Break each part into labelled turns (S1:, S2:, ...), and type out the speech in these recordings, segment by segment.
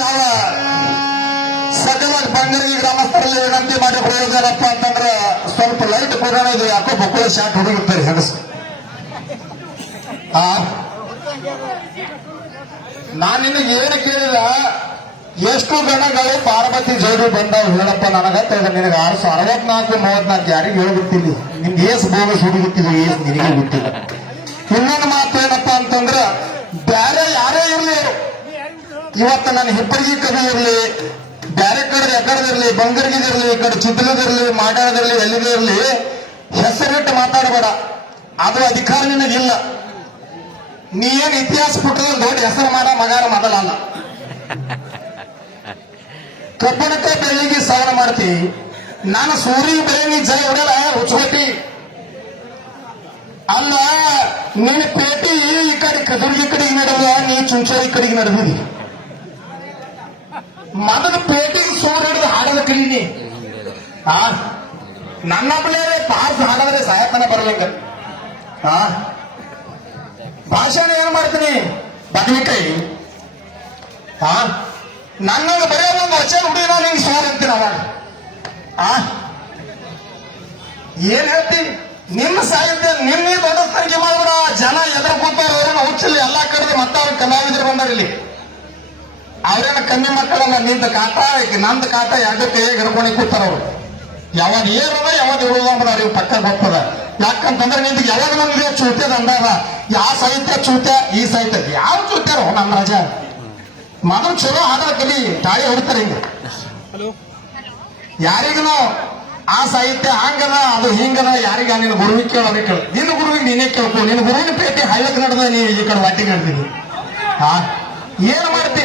S1: ಯಾವ ಸಕಲ ಬಂಗರಿ ಗ್ರಾಮಸ್ಥರಲ್ಲಿ ವಿನಂತಿ ಮಾಡಿ ಪ್ರಯೋಜನಪ್ಪ ಅಂತಂದ್ರೆ ಸ್ವಲ್ಪ ಲೈಟ್ ಕೊಡೋಣ ಇದು. ಯಾಕೋ ಬಕ್ಕುಳ ಶಾಟ್ ಹುಡುಗಿರ್ತಾರೆ ಹೆಣಸು ನಾನ್ ನಾನು ನಿನಗೆ ಏನು ಕೇಳಿದ ಎಷ್ಟು ಗಣಗಳು ಪಾರ್ವತಿ ಜೋಡಿ ಬಂದಾವ್ ಹೇಳಪ್ಪ ನನಗ ನಿನಗೆ ಆರು ಸಾವಿರ, ಅರವತ್ನಾಲ್ಕು, ಮೂವತ್ನಾಲ್ಕು ಯಾರಿಗೆ ಹೇಳ್ಬಿಟ್ಟಿಲ್ಲ ನಿಮ್ಗೆ ಏಸ್ ಬೋಗಸ್ ಹುಡುಗುತ್ತಿದ್ರು ಏಸ್ ನಿನಗೆ ಗೊತ್ತಿಲ್ಲ. ಇನ್ನೊಂದು ಮಾತು ಏನಪ್ಪಾ ಅಂತಂದ್ರ, ಬ್ಯಾರೆ ಇವತ್ತು ನನ್ನ ಹಿಪ್ಪರಿಗೆ ಕವಿ ಇರಲಿ, ಬ್ಯಾರೆ ಕಡೆ ಎಕಡದಿರ್ಲಿ ಬಂಗರ್ಗಿದಿರ್ಲಿ ಈ ಕಡೆ ಚಿತ್ರದಿರ್ಲಿ ಮಾಡಾಳದಿರ್ಲಿ ಎಲ್ಲಿಗೆ ಇರಲಿ ಹೆಸರಿಟ್ಟು ಮಾತಾಡಬೇಡ. ಅದು ಅಧಿಕಾರ ನಿನಗಿಲ್ಲ. ನೀ ಏನ್ ಇತಿಹಾಸ ಪುಟದಲ್ಲಿ ದೊಡ್ಡ ಹೆಸರು ಮಾಡ, ಮಗಾರ ಮೊದಲಲ್ಲ ಕಬ್ಬಣಕ್ಕೆ ಬೆಳ್ಳಿಗೆ ಸವನ ಮಾಡ್ತಿ. ನಾನು ಸೂರ್ಯ ಬೆಳೆ ನೀ ಜೈ ಹುಚ್ಚಿ ಅಲ್ಲ, ನಿನ್ನ ಪೇಟಿ ಈ ಕಡೆ ಕದುರ್ಗಿ ಕಡೆಗೆ ನಡೆದ, ನೀ ಚುಂಚೋರಿ ಕಡೆಗೆ ನಡೆದಿದಿ. ಮೊದಲ ಪೇಟಿಗೆ ಸೂರ್ ಹಿಡಿದು ಹಾಡದ ಕಲೀನಿ ಆ? ನನ್ನೊಬ್ಬನೇ ಪಾಸ್ ಹಾಡದ್ರೆ ಸಾಯಪ್ಪನ ಬರಲಿಂಗ. ಭಾಷಣ ಏನ್ ಮಾಡ್ತೀನಿ? ಬದನೆಕಾಯಿ. ಹಾ ನನ್ನ ಬರೀ ಒಂದು ವಚನ ಹುಡುಗಿನ ನಿಂಗೆ ಸೋರ್ ಅಂತೀನಿ ಅವಾಗ. ಆ? ಏನ್ ಹೇಳ್ತಿ? ನಿಮ್ಮ ಸಾಹಿತ್ಯ ನಿಮ್ಮ ದೊಡ್ಡ ಸಂಖ್ಯೆ ಮಾಡ್ಬಿಡ. ಜನ ಎದುರು ಕೂತಾರ ಅವ್ರನ್ನ ಹುಚ್ಚಲ್ಲಿ ಎಲ್ಲಾ ಕಡೆ ಮತ್ತ ಅವ್ರ ಕಲಾವಿದರು ಬಂದಾರ ಇಲ್ಲಿ. ಅವ್ರೇನ ಕಮ್ಮಿ ಮಕ್ಕಳಲ್ಲ ನಿಂದ ಕಾಟ ನಂದ ಕಾಟ ಎರಡು ಕೈಯಾಗ ಹಿಡ್ಕೊಂಡು ಕೂತಾರ ಅವ್ರು. ಯಾವಾಗ ಏನದ ಯಾವಾಗ ಇಳುದ ಅಂಬದ ಅವ್ರಿಗೆ ಪಕ್ಕ ಬರ್ತದ ಯಾಕಂತಂದ್ರೆ ನಿಂದ ಯಾವಾಗ ನಮ್ಗೆ ಚೂತ್ಯದ ಅಂದಾಗ ಯಾವ ಸಾಹಿತ್ಯ ಚೂತ್ಯ ಈ ಸಾಹಿತ್ಯ ಯಾರು ಚೂತ್ಯಾರೋ ನಮ್ಮ ರಾಜ. ಮೊದಲು ಚಲೋ ಹಾಡೋ ಕಲಿ, ತಾಳಿ ಹೊಡಿತಾರೆ ಹಿಂಗ. ಯಾರಿಗೂ ಆ ಸಾಹಿತ್ಯ ಹಂಗದ, ಅದು ಹಿಂಗದ, ಯಾರಿಗ ನಿನ್ನ ಗುರುವಿಗೆ ಅವ್ರಿಗೆ ಕೇಳು. ನಿನ್ನ ಗುರುವಿಗೆ ನೀನೇ ಕೇಳ್ಕೊ ನಿನ್ನ ಗುರುವಿನ ಪೇಟೆ ಹಳ್ಳಕ್ಕೆ ನಡೆದ ನೀ ಈ ಕಡೆ ವಾಟಿಗೆ ನಡೆದಿನಿ ಹಾ? ಏನು ಮಾಡ್ತಿ?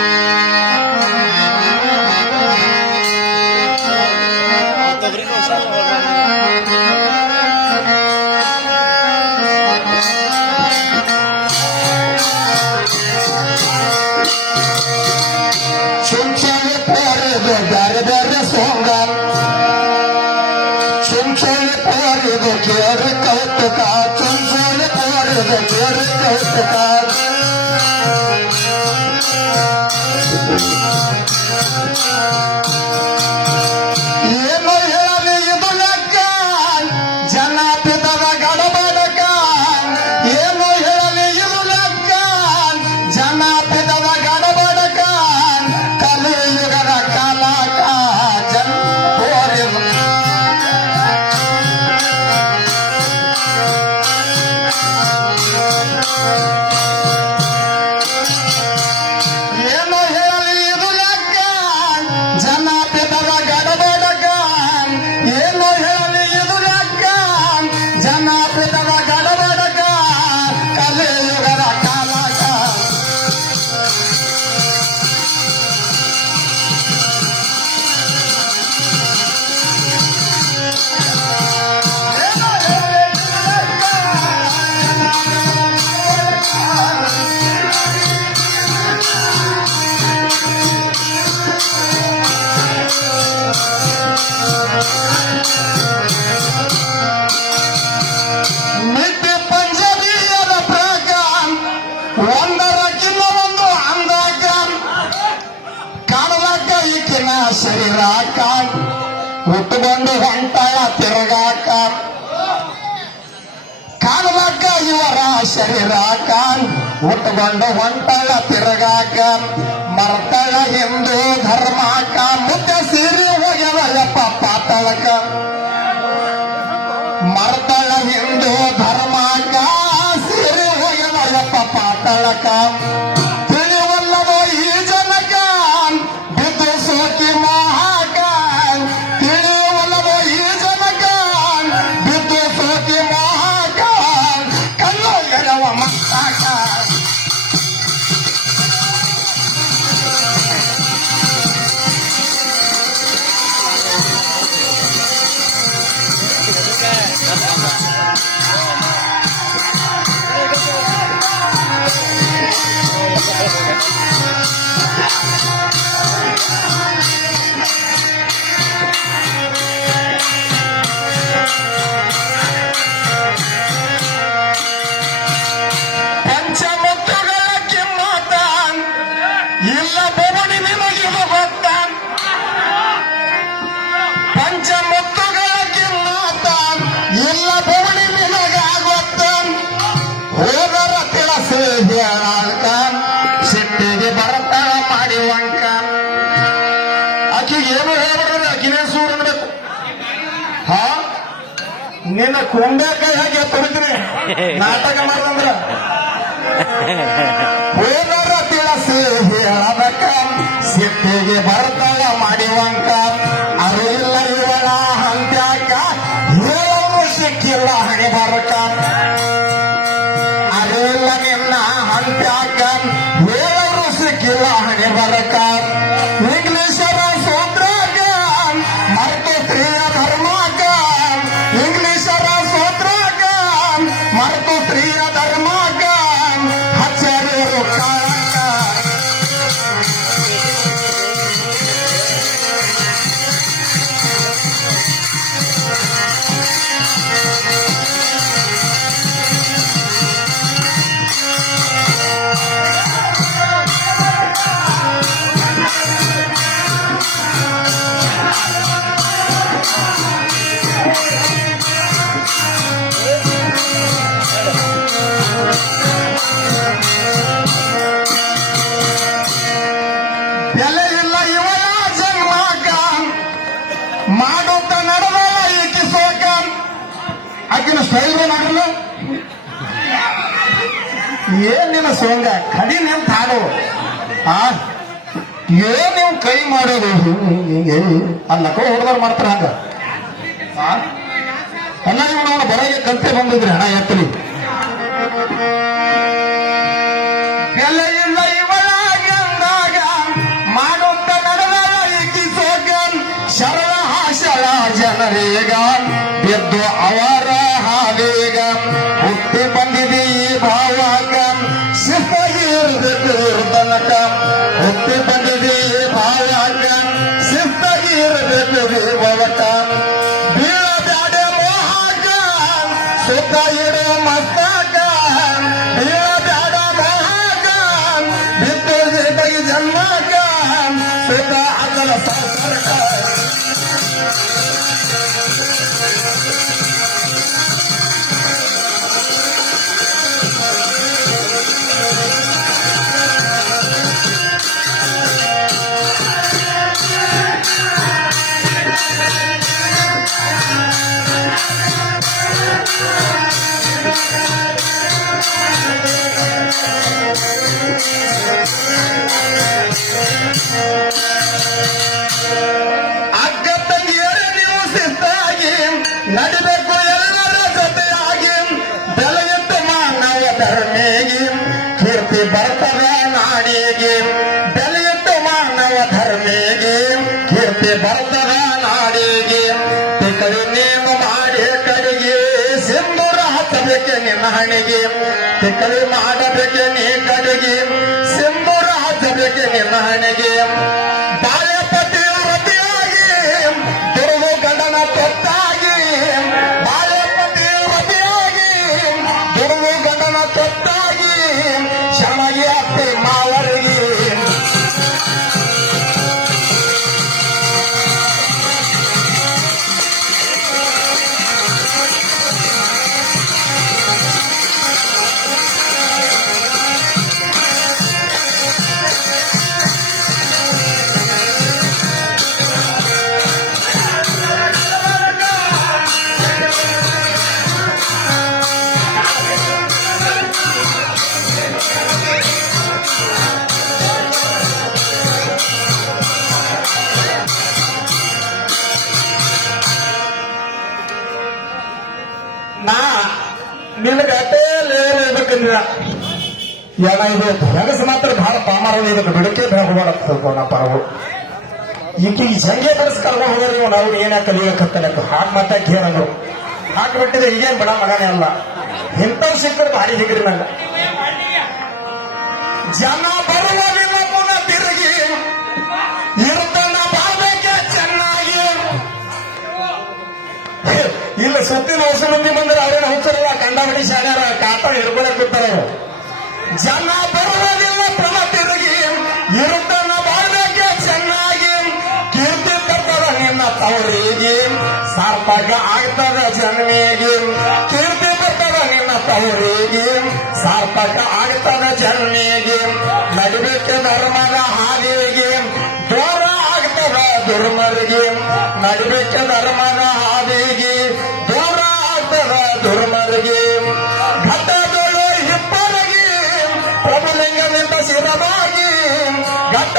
S1: ಶರೀರಾಕ ಉಟ್ಕೊಂಡು ಹೊಂಟಳ ತಿರುಗಾಕ, ಮರ್ತಳ ಹಿಂದೂ ಧರ್ಮಾಕ, ಮುದ್ದೆ ಸೀರೆ ಹೋಗ್ಯವ ಪಾತಳಕ. ಮರ್ತಳ ಹಿಂದೂ ಧರ್ಮಾಕ, ಸೀರೆ ಹೋಗ್ಯದಪ್ಪ ಪಾತಾಳಕ. ಕೊಂಡೆ ಕೈ ಹಾಕಿ ತೊಳಿತೀನಿ ನಾಟಕ ಮಾಡ್ದಂದ್ರ. ಸೋಂಗ ಕಡಿ ಹಾಡು. ಆ, ಏನ್ ನೀವು ಕೈ ಮಾಡೋದು? ಹಿಂಗೆ ಅಲ್ಲಕ್ಕ ಹೊಡೆದವ್ರು ಮಾಡ್ತಾರ ಹಂಗ. ಅಣ್ಣ ಇವ್ ಬರಗೆ ಕಂತೆ ಬಂದಿದ್ರಿ ಹಣ ಎತ್ತಲಿ. ಬೆಲೆ ಇಲ್ಲ ಇವಳ ಗಂದಾಗ ಮಾಡುತ್ತ ನಡೆದ ಈಕಿ ಸೋಗ ಶರಣ ಹಾಶಳ ಜನರೇಗ, ಎದ್ದು ಅವರ ಹಾವೇಗ. ಹುಟ್ಟಿ ಬಂದಿದೆ ಈ ಭಾವಾಗ ಶಿಸ್ತಗಿರ್ಬೇಕು ದೇವಕ ಬೀಳ ಬ್ಯಾಡೆ ಮೋಹಾಗ ಸುತ್ತ ಇಡು ಮಸ್ತಕ ಬೀಳ ಬ್ಯಾಡ ಮೋಹಾಗ ಬಿದ್ದು ಜೀತಗಿ ಜನ್ಮಕ ಸುತ್ತ ಅಗಲ Thank you. ಸಿಂಧೂರ ಹಚ್ಚಬೇಕೆ ನಿನ್ನ ಹಣಿಗೆ ತಿಕ್ಕಡಿ ಮಾಡಬೇಕೆ ನೀ ಕಡೆಗೆ ಸಿಂಧೂರ ಹಚ್ಚಬೇಕೆ ನಿನ್ನ ಹಣಿಗೆ ಏನ ಇದು? ಹೆಗಸ ಮಾತ್ರ ಬಹಳ ಪಾಮಾರ ಇದಕ್ಕೆ. ಬಿಡಕ್ಕೆ ಬೇಡ ನಾ ಪರವು. ಈಕಿಗೆ ಜಂಗೆ ಬರೆಸ್ ಕರ್ಕೊಂಡು ಹೋದ್ರೆ ಇವ್ ನಾವು ಏನ ಕಲಿಯಕತ್ತನಕ್ಕ ಹಾಕ್ ಮಾತ ಹಾಕ್ ಹಾಕ್ಬಿಟ್ಟಿದ್ರೆ ಈಗೇನ್ ಬಡ ಮಗನೇ ಅಲ್ಲ. ಇಂಥವ್ ಸಿಕ್ಕರು ಭಾರಿ ಹಿಗ್ರಿ ನಂಗ. ಜನ ಬರುವ ಇಲ್ಲ ಸುತ್ತಿನ ಹೊಸ ಮಂದಿ ಬಂದ್ರೆ ಅವ್ರೇನು ಹುಚ್ಚರಲ್ಲ? ಕಂಡಬಡಿ ಶಾಣ್ಯಾರ ಕಾಟ ಹಿಡ್ಕೊಳಕ್ ಬಿಡ್ತಾರ. ಜನ ಬರುವುದಿಲ್ಲ ಪ್ರಮ ತಿರುಗಿ. ಇರುತ್ತನ್ನ ಬಾಳ್ಬೇಕೆ ಚೆನ್ನಾಗಿ. ಕೀರ್ತಿ ಬರ್ತದ ನಿನ್ನ ತವರಿಗೆ. ಸಾರ್ಥಕ ಆಗ್ತದ ಜನ್ಮಿಗೆ ಕೀರ್ತಿ ಬರ್ತದ ನಿನ್ನ ತವರಿಗೆ. ಸಾರ್ಥಕ ಆಗ್ತದ ಜನ್ಮಿಗೆ ನಡಿಬೇಕೆ ಧರ್ಮದ ಹಾದಿಗೆ. ದೂರ ಆಗ್ತದ ದುರ್ಮರಿಗೆ. ನಡಿಬೇಕೆ ಧರ್ಮದ ಹಾದಿಗೆ. ದೂರ ಆಗ್ತದ ప్రభులింగ వెంట శిరమాగి గడ్డ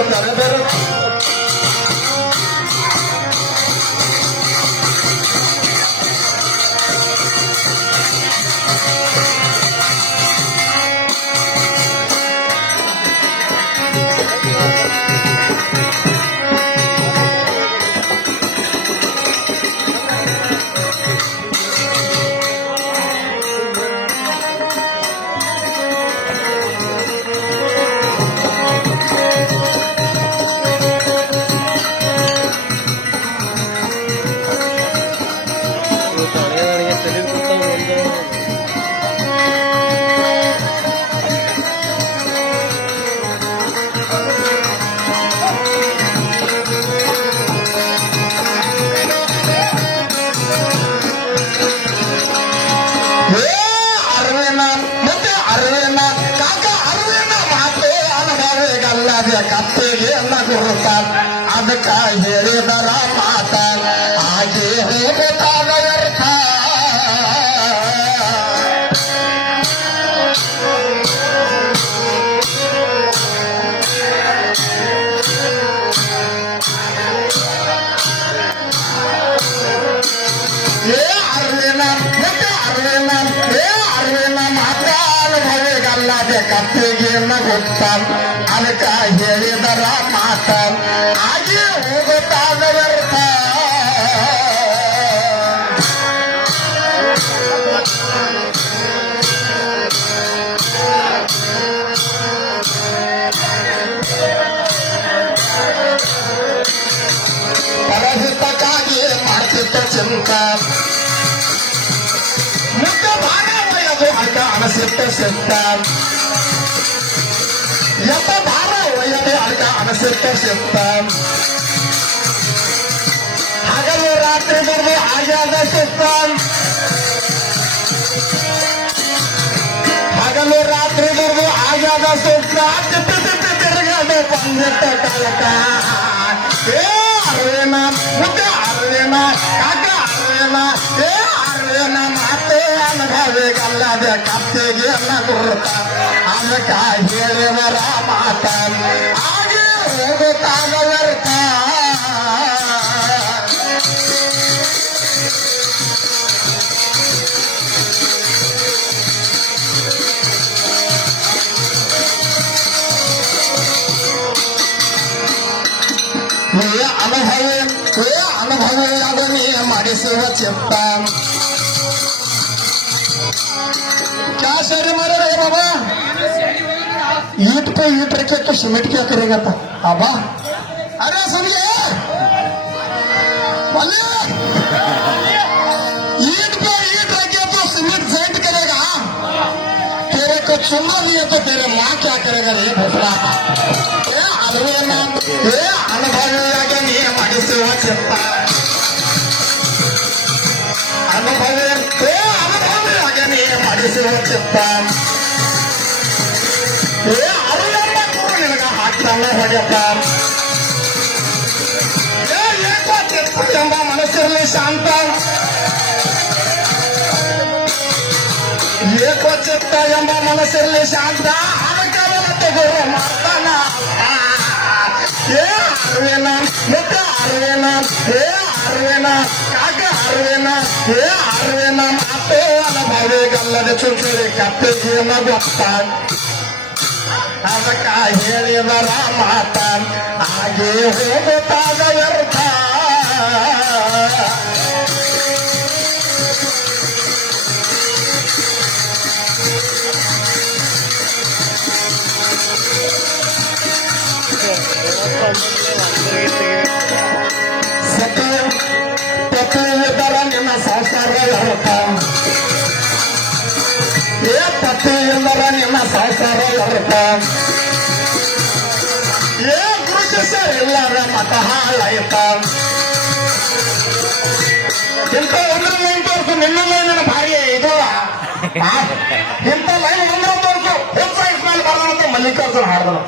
S1: aplauso. ಕತ್ತಿಗೆ ಗೊತ್ತ ಅದಕ್ಕ ಹೇಳಿದರ ಮಾತ ಹಾಗೆ ಹೋಗುತ್ತಾಗ ವ್ಯರ್ಥ ಪರಹಿತಕ್ಕಾಗಿ ಮಾಡ್ತಿದ್ದ ಚಿಂತ ಮುದ್ದ ಭಾಗ ಒಯ್ಯದು ಅಕ್ಕ ಅನಸಿಟ್ಟ ಸಿಟ್ಟ ಎತ್ತ ಭಾರ ಒಯ್ಯದೆ ಅಕ್ಕ ಅನಸಿಟ್ಟ ಸಿಟ್ಟ ಹಗಲು ರಾತ್ರಿ ದುರ್ದು ಆಗ್ಯಾದ ಸಿಟ್ಟ ಹಗಲು ರಾತ್ರಿ ದುರ್ದು ಆಗ್ಯಾದ ಸಿಟ್ಟ ತಿಪ್ಪಿ ತಿಪ್ಪಿ ತಿರುಗದೆ ಬಂದಿಟ್ಟ ಕಾಲಕ ಏ ಅರವೇನ ಮುದ್ದೆ ಅರವೇನ ಕಾಕ ಅರವೇನ ಏ ಅರವೇನ ಮಾತೆ ಅನುಭವಿಗಲ್ಲದೆ ಕತ್ತಿಗೆ ಅನ್ನ ಗುರುತ ಅದಕ್ಕ ಹೇಳಿದರ ಮಾತ ಹಾಗೆ ಹೋಗುತ್ತಾಗ ವ್ಯರ್ಥ ನೀ ಅನುಭವ ಏ ಅನುಭವ ನೀ ಮಾಡಿಸುವ ಚಿತ್ತ क्या शेडी मारे रे बाबा ईट पे ईट रखे तो सीमेंट क्या करेगा था आबा अरे सुनिए बोले ईट पे ईट रखे तो सीमेंट सेंट करेगा तेरे को चुना लिए तो तेरे माँ क्या करेगा रे भोपड़ा ये अनुभव ये अनुभव आगे नहीं अनिश्चित चिंता अनुभव ಮಾಡಿಸುವ ಚಿತ್ತ ಏ ಅರುಳಮ್ಮ ಕೂಡ ನಿನಗ ಹಾಕ್ತಾನ ಹೋಗ್ಯಪ್ಪ ಏ ಏಕೋ ಚಿತ್ತ ಎಂಬ ಮನಸ್ಸಿರಲಿ ಶಾಂತ ಏಕೋ ಚಿತ್ತ ಎಂಬ ಮನಸ್ಸಿರಲಿ ಶಾಂತ ಅದಕ್ಕೆ ಅವನ ತಗೋರು ಮಾಡ್ತಾನ ಏ ಅರ್ವೇನ ಮತ್ತೆ ಅರ್ವೇನ ಏ ಅರ್ವೇನ ಕಾಕ ಅರ್ವೇನ ಏ ಅರ್ವೇನ ಮಾತೆ ಅನುಭವಿಗಲ್ಲದೆ ಚುಂಚುರಿ ಕಪ್ಪಿಗೆ ಗೊತ್ತ ಅದಕ್ಕ ಹೇಳಿದರ ಮಾತ ಹಾಗೆ ಹೋಗುತ್ತಾಗ ವ್ಯರ್ಥ ಏ ಸತಿ ಪತಿ ಇದ್ದರ ನಿನ್ನ ಸಂಸಾರ ಹೊರತ ಏ ಪತಿ ಎಂದರ ನಿನ್ನ ಸಂಸಾರ ಹೊರತ ಏ ಗುರುತಿಸ ಇಲ್ಲರ ಮತ ಹಾಳಾಯ್ತ ಇಂಥ ಒಂದು ಲೈನ್ ತೋರಿಸು ನಿನ್ನ ಲೈನ್ ಭಾರಿ ಇದು ಆ, ಇಂಥ ಲೈನ್ ಒಂದ್ರ ತೋರಿಸು ಹೆಚ್ಚ ಇಸ್ಮಾಯಿಲ್ ಬರೋದಂತ ಮಲ್ಲಿಕಾರ್ಜುನ ಹಾಡ್ದನು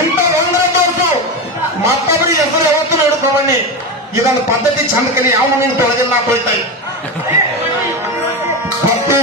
S1: ಇಂಥ ಒಂದ್ರ ತೋರಿಸು ಮತ್ತೊಬ್ಬರಿಗೆ ಹೆಸರು ಯಾವತ್ತೂ ಹಿಡ್ಕೊಂಬನ್ನಿ ಇದೊಂದು ಪದ್ಧತಿ ಚಂದ ಕಲಿ ಯಾವ ಮನೆಗೆ ತೊಳೆದಿಲ್ಲ ತೊಳಿತಾಯಿ ಪತ್ತಿ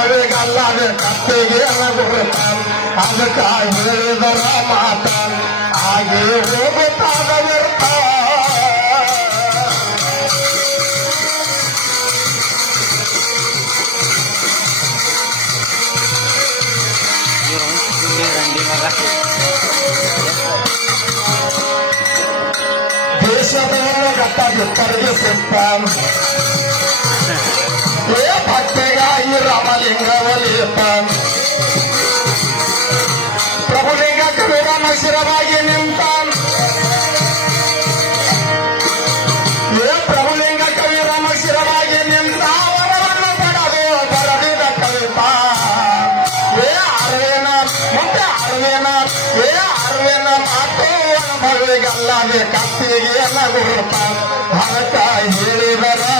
S1: ಅನುಭವಿಗಲ್ಲದೆ ಕತ್ತಿಗೆ ಗುರುತ ಅದಕ್ಕ ಹೇಳಿದರ ಮಾತ ಹಾಗೆ ಹೋಗುತ್ತಾದ ವ್ಯರ್ಥ ದೇಶದವರ ಗಟ್ಟಾಗಿರ್ತರಿಗೆ ಸಿಂಪ ಏ ಭಕ್ತಿಗಾಗಿ ರಾಮಲಿಂಗವಲಿಯಪ್ಪ ಪ್ರಭುಲಿಂಗ ಕವಿರಾಮ ಶಿರವಾಗಿ ನಿಂತ ಏ ಪ್ರಭುಲಿಂಗ ಕವಿರಾಮ ಶಿರವಾಗಿ ನಿಂತ ವರವನ್ನು ಪಡೆದು ಬರದಿದ ಕವಿತ ಏ ಅರವೇನ ಮುಂದೆ ಅರವೇನ ಏ ಅರವೇನ ಮಾತು ಅನುಭವಿಗಲ್ಲದೆ ಕತ್ತಿಗೆ ಗುರುತ ಅದಕ್ಕ ಹೇಳಿದರ ಮಾತ